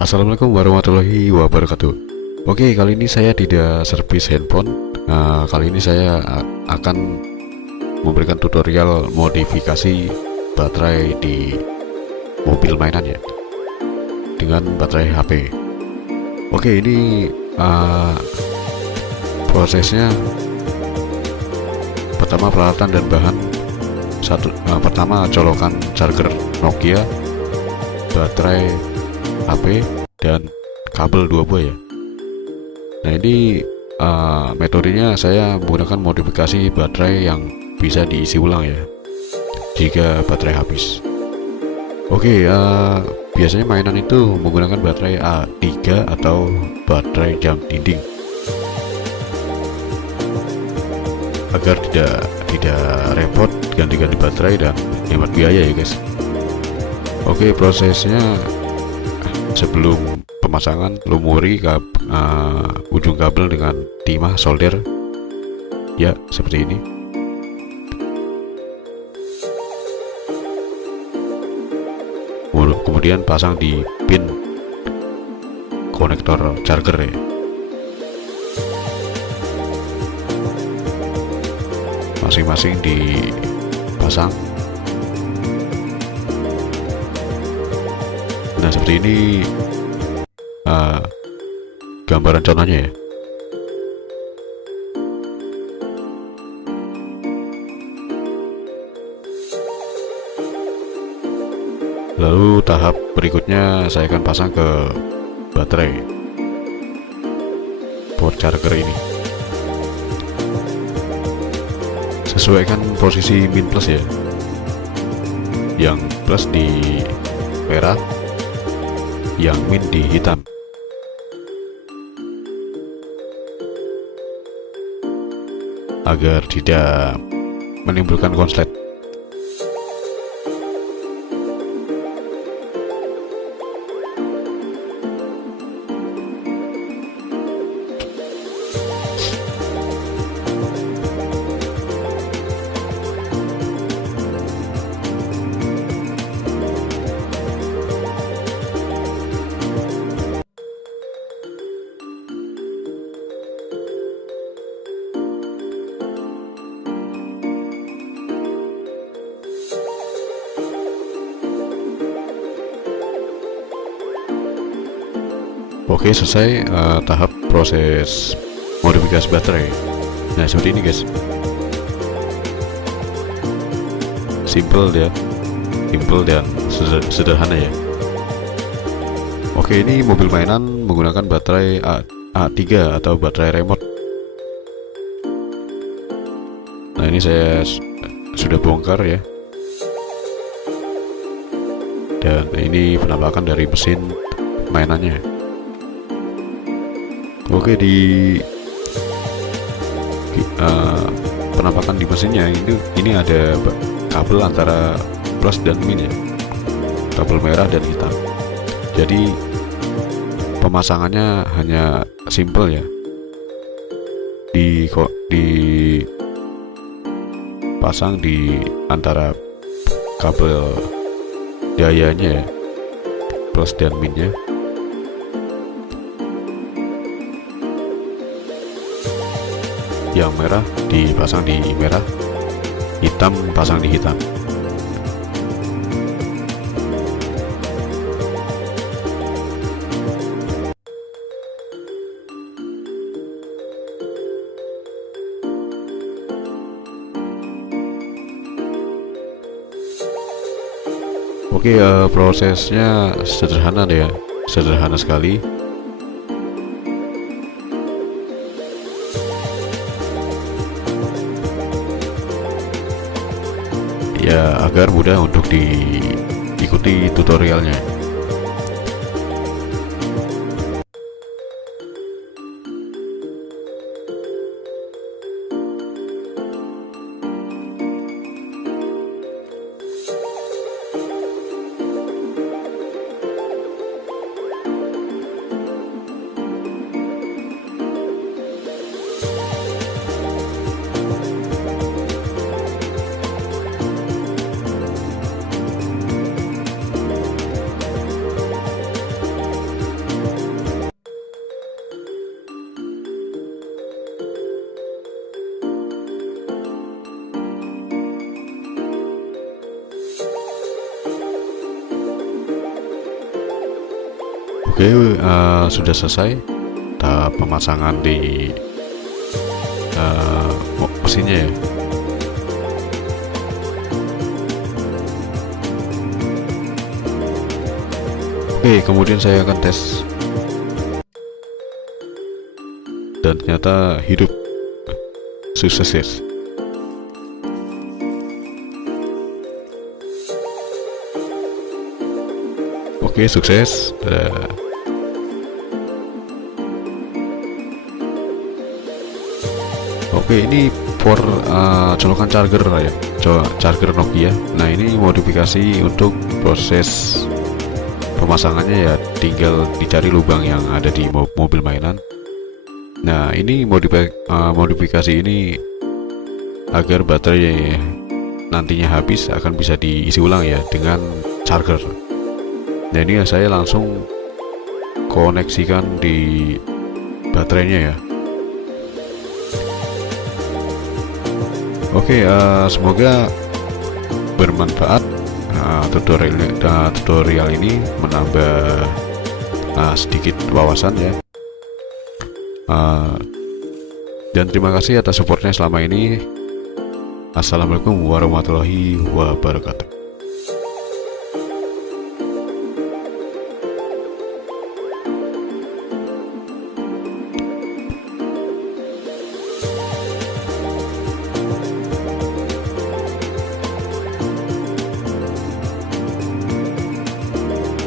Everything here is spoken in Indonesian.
Assalamualaikum warahmatullahi wabarakatuh. Oke, kali ini saya tidak servis handphone. Kali ini saya akan memberikan tutorial modifikasi baterai di mobil mainan ya, dengan baterai HP. Oke, ini prosesnya. Pertama, peralatan dan bahan. Pertama, colokan charger Nokia, baterai HP, dan kabel 2 buah ya. Nah, ini metodenya saya menggunakan modifikasi baterai yang bisa diisi ulang ya jika baterai habis. Oke, biasanya mainan itu menggunakan baterai A3 atau baterai jam dinding agar tidak repot ganti-ganti baterai dan hemat biaya ya guys. Oke, prosesnya sebelum pemasangan, lumuri ujung kabel dengan timah solder ya, seperti ini. Kemudian pasang di pin konektor charger ya. Masing-masing dipasang. Nah, seperti ini gambaran contohnya ya. Lalu tahap berikutnya saya akan pasang ke baterai power charger ini. Sesuaikan posisi min plus ya. Yang plus di merah, yang min di hitam. Agar tidak menimbulkan konslet. Oke, selesai tahap proses modifikasi baterai. Nah, seperti ini guys. Simple dan sederhana ya. Oke, ini mobil mainan menggunakan baterai A3 atau baterai remote. Nah, ini saya sudah bongkar ya. Dan ini penampakan dari mesin mainannya. Oke, di penampakan di mesinnya ini ada kabel antara plus dan min ya, kabel merah dan hitam. Jadi pemasangannya hanya simple ya, dipasang di antara kabel dayanya ya, plus dan minnya. Yang merah dipasang di merah, hitam pasang di hitam. Oke, prosesnya sederhana deh ya, sederhana sekali. Ya, agar mudah untuk diikuti tutorialnya. Oke, sudah selesai tahap pemasangan di mesinnya ya. Oke, kemudian saya akan tes dan ternyata hidup. Sukses ya. Oke, sukses. Oke, ini for colokan charger ya, charger Nokia. Nah, ini modifikasi untuk proses pemasangannya ya, tinggal dicari lubang yang ada di mobil mainan. Nah, ini modifikasi ini agar baterai nantinya habis akan bisa diisi ulang ya dengan charger. Nah, ini saya langsung koneksikan di baterainya ya. Oke, semoga bermanfaat. Tutorial ini menambah sedikit wawasan ya. Dan terima kasih atas supportnya selama ini. Assalamualaikum warahmatullahi wabarakatuh.